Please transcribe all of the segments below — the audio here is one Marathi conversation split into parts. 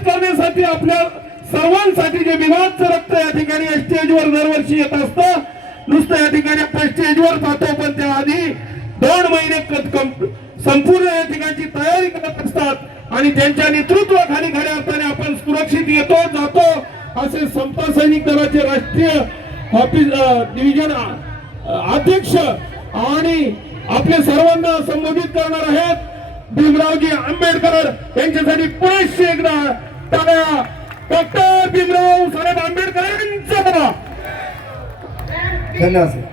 मदत करण्यासाठी आपल्या सर्वांसाठी जे विमानचं रक्त या ठिकाणी स्टेजवर दरवर्षी येत असतं. नुसतं या ठिकाणी आपण स्टेजवर जातो, पण त्याआधी 2 महिने संपूर्ण या ठिकाणची तयारी करत असतात आणि त्यांच्या नेतृत्वाखाली खऱ्या अर्थाने आपण सुरक्षित येतो जातो. असे समता सैनिक दलाचे राष्ट्रीय ऑफिस डिव्हिजन अध्यक्ष आणि आपले सर्वांना संबोधित करणार आहेत भीमरावजी आंबेडकर यांच्यासाठी पुरेशी एकदा टाळ्या. डॉक्टर भीमराव साहेब आंबेडकरांचा धन्यवाद.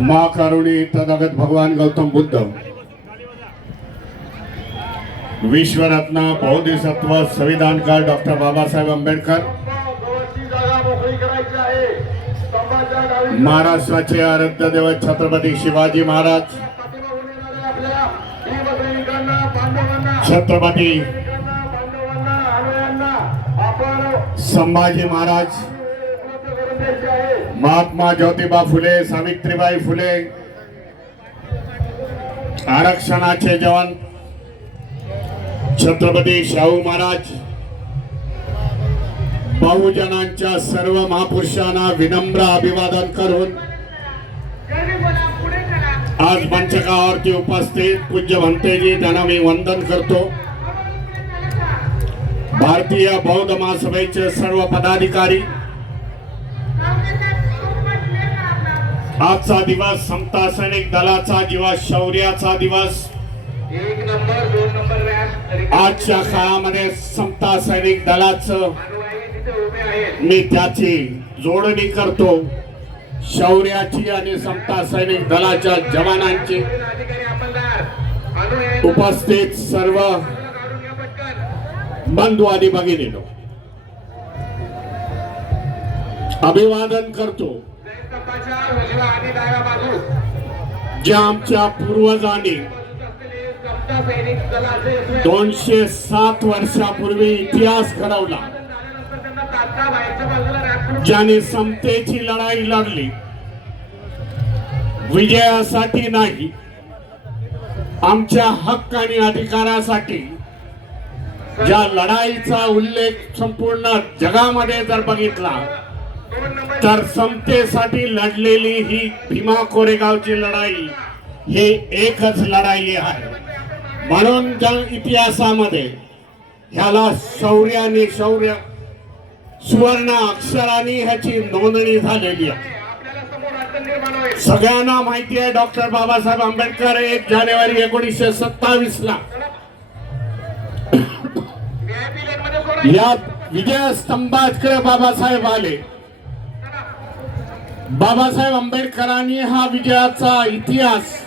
महाकारुणी तथागत भगवान गौतम बुद्ध, विश्वरत्न बौद्धिसत्व संविधानकार डॉक्टर बाबासाहेब आंबेडकर, महाराष्ट्राचे आराध्य दैवत छत्रपती शिवाजी महाराज, छत्रपती संभाजी महाराज, महात्मा ज्योतिबा फुले, सावित्रीबाई फुले, आरक्षणाचे जवान छत्रपती शाहू महाराज, बहुजनांच्या सर्व महापुरुषांना विनम्र अभिवादन करून आज मंचकावरती उपस्थित पूज्य भंतेजी त्यांना मी वंदन करतो. भारतीय बौद्ध महासभेचे सर्व पदाधिकारी, आजचा दिवस समता सैनिक दलाचा दिवस, शौर्याचा दिवस. 1 नंबर 2 नंबर आजच्या काळामध्ये समता सैनिक दलाचं मी त्याची जोडणी करतो. शौर्याची आणि समता सैनिक दलाच्या जवानांची उपस्थित सर्व बंधू आणि भगिनींनो अभिवादन करतो. ज्या आमच्या पूर्वजांनी 207 वर्षापूर्वी इतिहास घडवला, ज्याने समतेची लढाई लढली, विजयासाठी नाही, आमच्या हक्क आणि अधिकारासाठी ज्या लढाईचा उल्लेख संपूर्ण जगामध्ये जर बघितला तर समतेसाठी लढलेली ही भीमा कोरेगावची लढाई ही एकच लढाई आहे. म्हणून ज्या इतिहासामध्ये ह्याला शौर्याने शौर्य सुवर्ण अक्षरांनी ह्याची नोंदणी झालेली आहे. सगळ्यांना माहिती आहे डॉक्टर बाबासाहेब आंबेडकर 1 जानेवारी 1927 ला या विजयस्तंभाकडे बाबासाहेब आले. बाबासाहेब आंबेडकरांनी हा विजयाचा इतिहास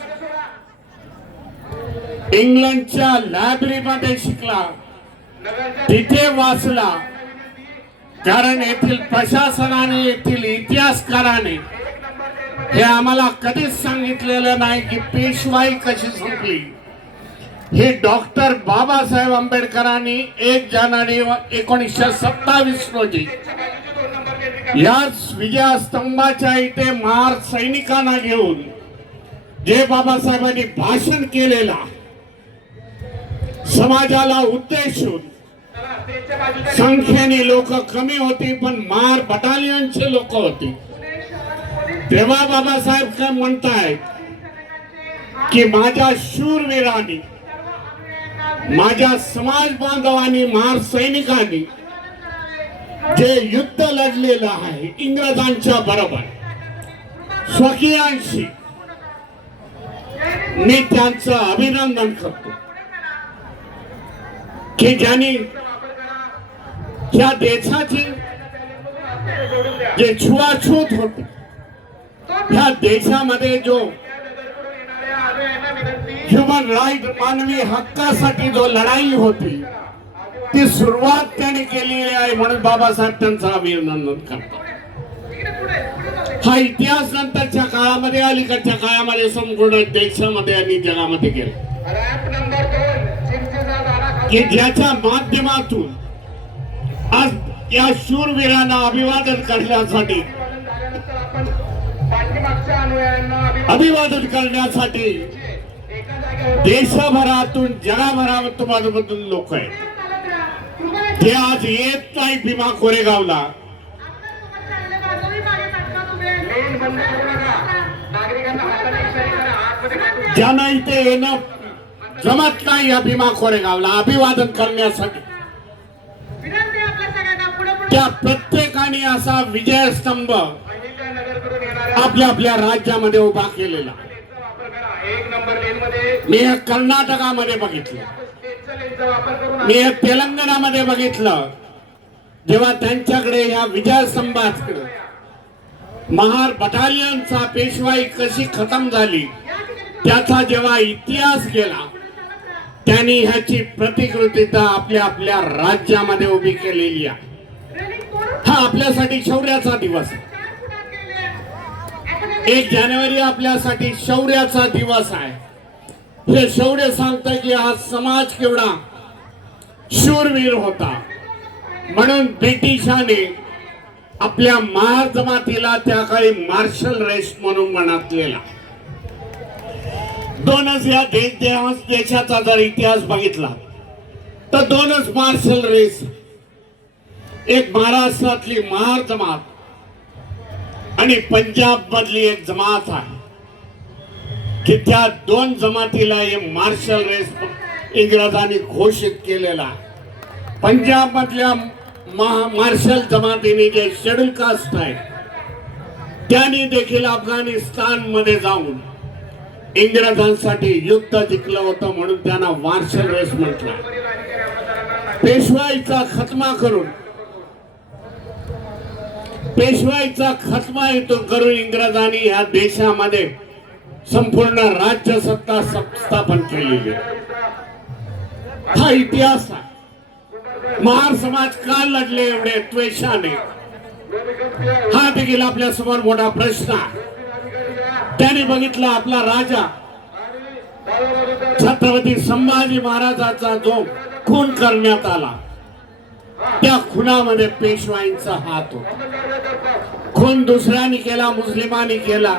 इंग्लंडच्या लायब्ररीमध्ये शिकला, तिथे वाचला. कारण येथील प्रशासनाने, येथील इतिहासकाराने हे आम्हाला कधीच सांगितलेलं नाही की पेशवाई कशी संपली. हे डॉक्टर बाबासाहेब आंबेडकरांनी 1 जानेवारी 1927 रोजी याच विजयस्तंभाच्या इथे महार सैनिकांना घेऊन जे बाबासाहेबांनी भाषण केलेला, समाजाला उद्देशून, संख्येने लोक कमी होती पण महार बटालियनचे लोक होते. तेव्हा बाबासाहेब काय म्हणतायत की माझ्या शूरवीरांनी, माझ्या समाज बांधवांनी, महार सैनिकांनी जे युद्ध लढलेलं आहे इंग्रजांच्या बरोबर, स्वकीयांशी, मी त्यांचं अभिनंदन करतो की ज्यांनी या देशाची जे छुआछूत होते, या देशामध्ये जो ह्युमन राईट, मानवी हक्कासाठी जो लढाई होती ती सुरुवात त्यांनी केलेली आहे. म्हणून बाबासाहेब त्यांचं अभिनंदन करतात. हा इतिहास नंतरच्या काळामध्ये, अलीकडच्या काळामध्ये संपूर्ण देशामध्ये आणि जगामध्ये गेला की ज्याच्या माध्यमातून आज या शूरवीरांना अभिवादन करण्यासाठी पाठीमागच्या अनुयायांना अभिवादन करण्यासाठी एका जागेवर देशभरातून जगभरातून लोक आहेत ते आज येत नाही भीमा कोरेगावला. लेन बंद करू नका. नागरिकांना हाताने इशारे करा. आतमध्ये पाठवू. ज्यांना इथे येणं जमत नाही या भीमा कोरेगावला अभिवादन करण्यासाठी त्या प्रत्येकाने असा विजयस्तंभ अहिल्यानगरकडून येणाऱ्या आपल्या आपल्या राज्यामध्ये उभा केलेला. लेनचा वापर करा. एक नंबर लेनमध्ये मी हे कर्नाटकामध्ये बघितलं, स्टेजचा लेनचा वापर करून मी हे तेलंगणामध्ये बघितलं. जेव्हा त्यांच्याकडे ह्या विजयस्तंभाकडे महार बटालियनचा पेशवाई कशी खतम झाली त्याचा जेव्हा इतिहास गेला त्यांनी ह्याची प्रतिकृतीता आपल्या आपल्या राज्यामध्ये उभी केलेली आहे. हा आपल्यासाठी शौर्याचा दिवस आहे. 1 जानेवारी आपल्यासाठी शौर्याचा दिवस आहे. हे शौर्य सांगतं की हा समाज केवढा शूरवीर होता. म्हणून ब्रिटिशांनी आपल्या महार जमातीला त्या काळी मार्शल रेस म्हणून म्हणतलेला. दोनच या देशाचा जर इतिहास बघितला तर दोनच मार्शल रेस, एक महाराष्ट्रातली महार जमात आणि पंजाब मधली एक जमात आहे की त्या दोन जमातीला हे मार्शल रेस इंग्रजांनी घोषित केलेला आहे. पंजाब मधल्या मार्शल जमातीने जे शेड्यूल कास्ट आहे त्यांनी देखील अफगाणिस्तान मध्ये जाऊन इंग्रजांसाठी युद्ध जिंकलं होतं म्हणून त्यांना मार्शल रेस म्हटलं. पेशवाईचा खतमा इथून करून इंग्रजांनी या देशामध्ये संपूर्ण राज्य सत्ता स्थापन केलेली आहे. हा इतिहास आहे. महार समाज का लढले एवढे द्वेषाने हा देखील आपल्या समोर मोठा प्रश्न आहे. त्याने बघितला आपला राजा छत्रपती संभाजी महाराजांचा जो खून करण्यात आला त्या खुनामध्ये पेशवाईंचा हात होता. खून दुसऱ्यांनी केला, मुस्लिमांनी केला,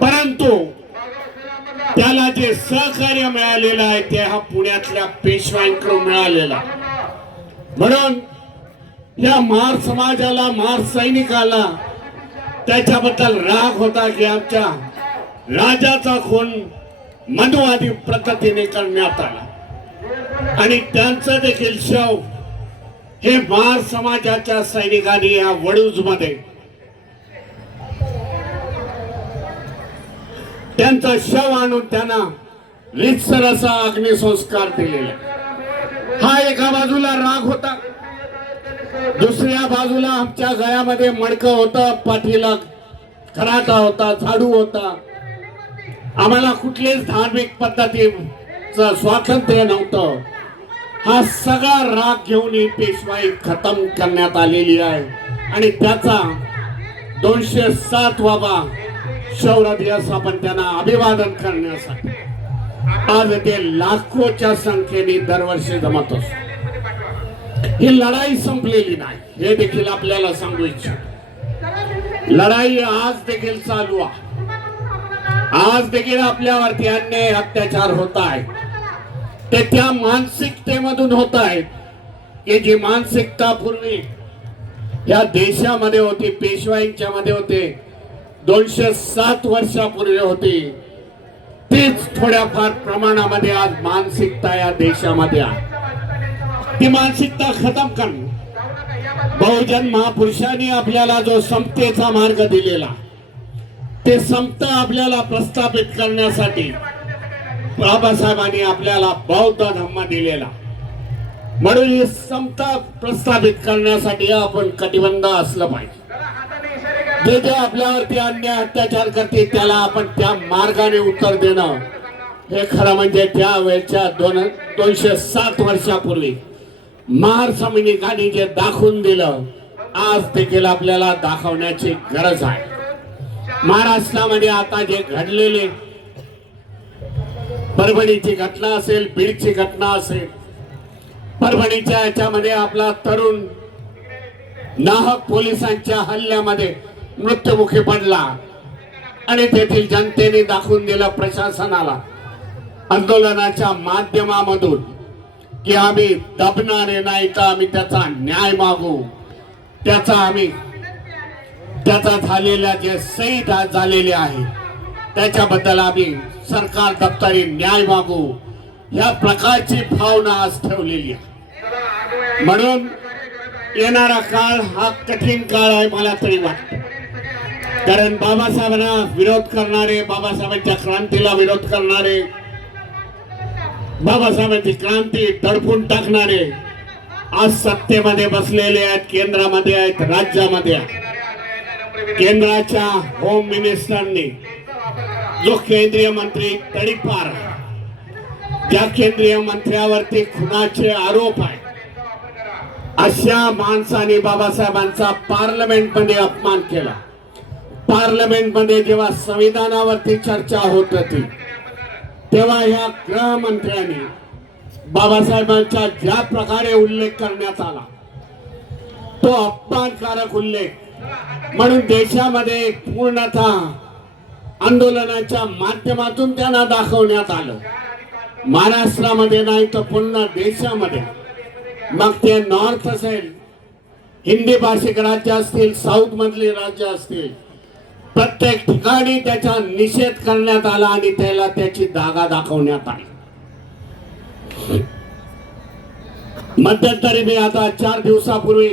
परंतु त्याला जे सहकार्य मिळालेलं आहे ते हा पुण्यातल्या पेशवाईंकडून मिळालेला. म्हणून या महार समाजाला, महार सैनिकाला त्याच्याबद्दल राग होता की आमच्या राजाचा खून मनुवादी पद्धतीने करण्यात आला आणि त्यांचं देखील शव हे महार समाजाच्या सैनिकांनी या वडूज मध्ये त्यांचा शव आणून त्यांना रीतसर असा अग्निसंस्कार दिलेला. हा एका बाजूला राग होता, दुसऱ्या बाजूला आमच्या गळ्यामध्ये मडकं होतं, पाठीला खराटा होता, झाडू होता. आम्हाला कुठलेच धार्मिक पद्धतीचं स्वातंत्र्य नव्हतं. हा सगळा राग घेऊन ही पेशवाई खतम करण्यात आलेली आहे आणि त्याचा 207वा शौर्य दिवस आपण त्यांना अभिवादन करण्यासाठी आज ते लाखोच्या संख्येने दरवर्षी जमत असतो. ही लढाई संपलेली नाही हे देखील आपल्याला सांगू इच्छितो. लढाई आज देखील चालू आहे. आज देखील आपल्यावरती अन्याय अत्याचार होत आहे ते त्या मानसिकतेमधून होत आहेत की जी मानसिकता पूर्वी या देशामध्ये होती, पेशवाईंच्या मध्ये होते, 207 वर्षापूर्वी होती, तीच थोड्याफार प्रमाणामध्ये आज मानसिकता या देशामध्ये आहे. ती मानसिकता खतम करणं बहुजन महापुरुषांनी आपल्याला जो समतेचा मार्ग दिलेला ते समता आपल्याला प्रस्थापित करण्यासाठी बाबासाहेबांनी आपल्याला बौद्ध धर्म दिलेला. म्हणून ही समता प्रस्थापित करण्यासाठी आपण कटिबद्ध असलं पाहिजे. जे जे आपल्यावरती अन्याय अत्याचार करते त्याला आपण त्या मार्गाने उत्तर देणं हे खरं म्हणजे त्या वेळच्या 207 वर्षापूर्वी महार सैनिकांनी जे दाखवून दिलं आज देखील आपल्याला दाखवण्याची गरज आहे. महाराष्ट्रामध्ये आता जे घडलेले परभणीची घटना असेल, बीडची घटना असेल, परभणीच्या याच्यामध्ये आपला तरुण नाहक पोलिसांच्या हल्ल्यामध्ये मृत्युमुखी पडला आणि तेथील जनतेने दाखवून दिलं प्रशासनाला आंदोलनाच्या माध्यमामधून की आम्ही दबणारे नाही, तर आम्ही त्याचा न्याय मागू. त्याचा झालेल्या जे सही झालेले आहे त्याच्याबद्दल आम्ही सरकार दप्तरी न्याय मागू, या प्रकारची भावना आज ठेवलेली आहे. म्हणून येणारा काळ हा कठीण काळ आहे मला तरी वाटतं. कारण बाबासाहेबांना विरोध करणारे, बाबासाहेबांच्या क्रांतीला विरोध करणारे, बाबासाहेबांची क्रांती दडपून टाकणारे आज सत्तेमध्ये बसलेले आहेत, केंद्रामध्ये आहेत, राज्यामध्ये आहेत. केंद्राच्या होम मिनिस्टरने जो केंद्रीय मंत्री तडीपार, ज्या केंद्रीय मंत्र्यावरती खुनाचे आरोप आहेत, अशा माणसाने बाबासाहेबांचा पार्लमेंटमध्ये अपमान केला. पार्लमेंटमध्ये जेव्हा संविधानावरती चर्चा होत होती तेव्हा या गृहमंत्र्यांनी बाबासाहेबांचा ज्या प्रकारे उल्लेख करण्यात आला तो अपमानकारक उल्लेख, म्हणून देशामध्ये पूर्णतः आंदोलनाच्या माध्यमातून त्यांना दाखवण्यात आलं. महाराष्ट्रामध्ये नाही तर पूर्ण देशामध्ये, मग ते नॉर्थ असेल, हिंदी भाषिक राज्य असतील, साऊथ मधली राज्य असतील, प्रत्येक ठिकाणी त्याचा निषेध करण्यात आला आणि त्याला त्याची धागा दाखवण्यात आली. मध्यंतरी मी आता 4 दिवसापूर्वी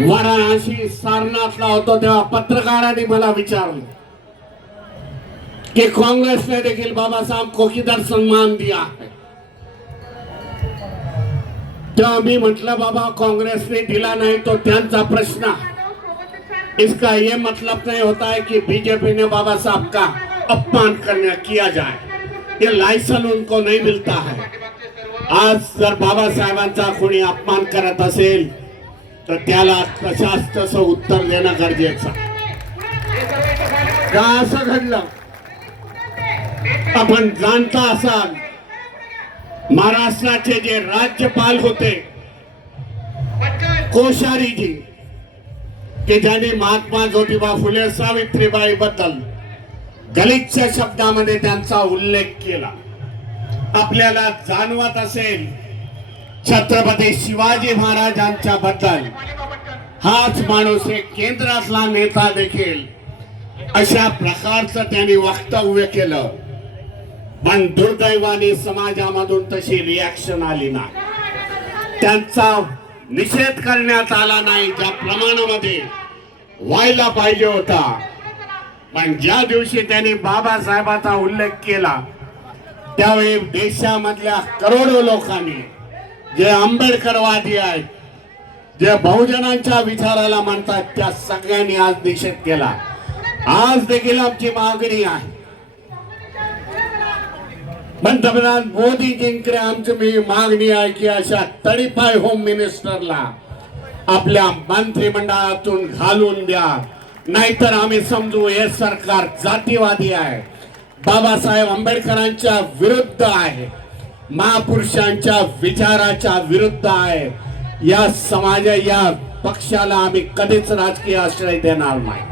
वाराणसी सारनाथला होतो तेव्हा पत्रकारांनी मला विचारलं कि कांग्रेस ने देखील बाबासाहेब को किधर सम्मान दिया है. तेव्हा मी म्हटलं बाबा कांग्रेसने दिला नाही तो त्यांचा प्रश्न, इसका ये मतलब नहीं होता है कि बीजेपी ने बाबा साहब का अपमान किया जाए, ये लाइसेंस उनको नहीं मिलता है. आज जर बाबासाहेबांचा कोणी अपमान करत असेल तर त्याला तशाच तसं उत्तर देणं गरजेचं. का असं घडलं आपण जाणता असाल, महाराष्ट्राचे जे राज्यपाल होते कोश्यारीजी, की ज्याने महात्मा ज्योतिबा फुले सावित्रीबाई बद्दल गलिच्छ शब्दामध्ये त्यांचा उल्लेख केला. आपल्याला जाणवत असेल छत्रपती शिवाजी महाराजांच्या बद्दल हाच माणूस एक केंद्रातला नेता देखील अशा प्रकारचं त्यांनी वक्तव्य केलं, पण दुर्दैवाने समाजामधून तशी रिॲक्शन आली नाही. त्यांचा निषेध करण्यात आला नाही ज्या प्रमाणामध्ये व्हायला पाहिजे होता. पण ज्या दिवशी त्यांनी बाबासाहेबांचा उल्लेख केला त्यावेळी देशामधल्या करोडो लोकांनी, जे आंबेडकरवादी आहेत, जे बहुजनांच्या विचाराला म्हणतात, त्या सगळ्यांनी आज निषेध केला. आज देखील आमची मागणी आहे, पंतप्रधान मोदीजींकडे आमची मागणी आहे की अशा तडीपाय होम मिनिस्टरला आपल्या मंत्रिमंडळातून घालून द्या, नाहीतर आम्ही समजू हे सरकार जातीवादी आहे, बाबासाहेब आंबेडकरांच्या विरुद्ध आहे, महापुरुषांच्या विचाराच्या विरुद्ध आहे. या या पक्षाला आम्ही कधीच राजकीय आश्रय देणार नाही.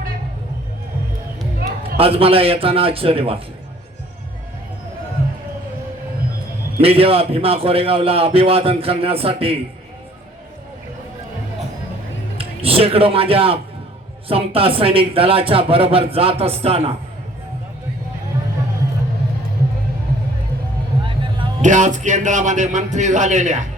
आज मला येताना आश्चर्य वाटलं. मी जेव्हा भीमा कोरेगावला अभिवादन करण्यासाठी शेकडो माझ्या समता सैनिक दलाच्या बरोबर जात असताना ते आज केंद्रामध्ये मंत्री झालेले आहेत,